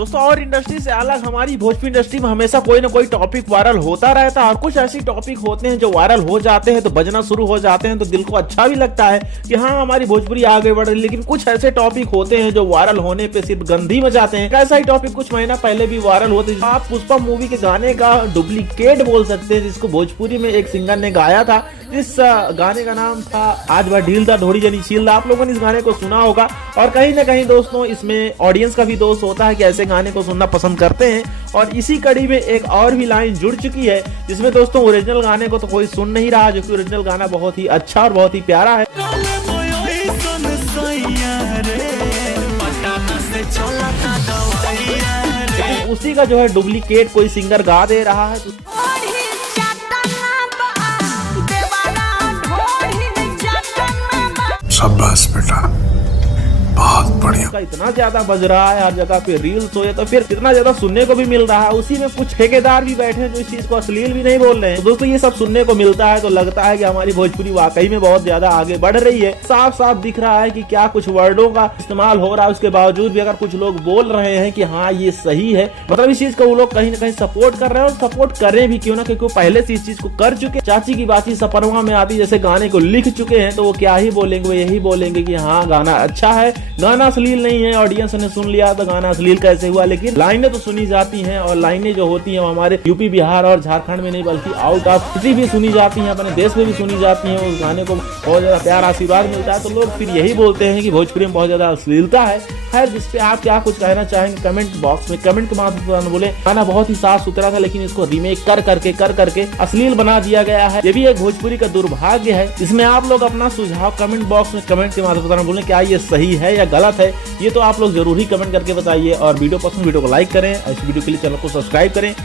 दोस्तों और इंडस्ट्री से अलग हमारी भोजपुरी इंडस्ट्री में हमेशा कोई ना कोई टॉपिक वायरल होता रहता है और कुछ ऐसे टॉपिक होते हैं जो वायरल हो जाते हैं तो बजना शुरू हो जाते हैं तो दिल को अच्छा भी लगता है कि हाँ हमारी भोजपुरी आगे बढ़ रही है। लेकिन कुछ ऐसे टॉपिक होते हैं जो वायरल होने पे सिर्फ गंदी मचाते हैं। ऐसा ही टॉपिक कुछ महीना पहले भी वायरल होते हैं। आप पुष्पा मूवी के गाने का डुप्लीकेट बोल सकते हैं जिसको भोजपुरी में एक सिंगर ने गाया था। इस गाने का नाम था आज वह ढील था ढोड़ी जनी छील था। आप लोगों ने इस गाने को सुना होगा और कहीं ना कहीं दोस्तों इसमें ऑडियंस का भी दोष होता है कि ऐसे गाने को सुनना पसंद करते हैं। और इसी कड़ी में एक और भी लाइन जुड़ चुकी है जिसमें दोस्तों ओरिजिनल गाने को तो कोई सुन नहीं रहा, जो कि ओरिजिनल गाना बहुत ही अच्छा और बहुत ही प्यारा है। उसी का जो है डुप्लीकेट कोई सिंगर गा दे रहा है। शाबाश बेटा, बहुत बढ़िया। इतना ज्यादा बज रहा है हर जगह पे रील्स हो या तो फिर इतना ज्यादा सुनने को भी मिल रहा है। उसी में कुछ ठेकेदार भी बैठे हैं जो इस चीज को अश्लील भी नहीं बोल रहे हैं। तो दोस्तों ये सब सुनने को मिलता है तो लगता है कि हमारी भोजपुरी वाकई में बहुत ज्यादा आगे बढ़ रही है। साफ साफ दिख रहा है कि क्या कुछ वर्डों का इस्तेमाल हो रहा है, उसके बावजूद भी अगर कुछ लोग बोल रहे हैं कि हाँ ये सही है, मतलब इस चीज को वो लोग कहीं ना कहीं सपोर्ट कर रहे हैं। और सपोर्ट करें भी क्यों ना, क्योंकि वो पहले से इस चीज को कर चुके। चाची की बात सपरवा में आती जैसे गाने को लिख चुके हैं तो वो क्या ही बोलेंगे, वो यही बोलेंगे कि हाँ गाना अच्छा है, गाना अश्लील नहीं है। ऑडियंस ने सुन लिया तो गाना अश्लील कैसे हुआ, लेकिन लाइनें तो सुनी जाती हैं और लाइनें जो होती हैं वो हमारे यूपी बिहार और झारखंड में नहीं बल्कि आउट ऑफ सिटी भी सुनी जाती हैं, अपने देश में भी सुनी जाती हैं। उस गाने को बहुत ज्यादा प्यार आशीर्वाद मिलता है तो लोग फिर यही बोलते हैं कि भोजपुरी में बहुत ज्यादा अश्लीलता है। खैर जिसपे आप क्या कुछ कहना चाहेंगे कमेंट बॉक्स में कमेंट के माध्यम से बोले। गाना बहुत ही साफ सुथरा था लेकिन इसको रीमेक कर करके अश्लील बना दिया गया है। ये भी एक भोजपुरी का दुर्भाग्य है। इसमें आप लोग अपना सुझाव कमेंट बॉक्स में कमेंट के माध्यम से बोले क्या ये सही है या गलत है, ये तो आप लोग जरूर ही कमेंट करके बताइए। और वीडियो पसंद वीडियो को लाइक करें, इस वीडियो के लिए चैनल को सब्सक्राइब करें।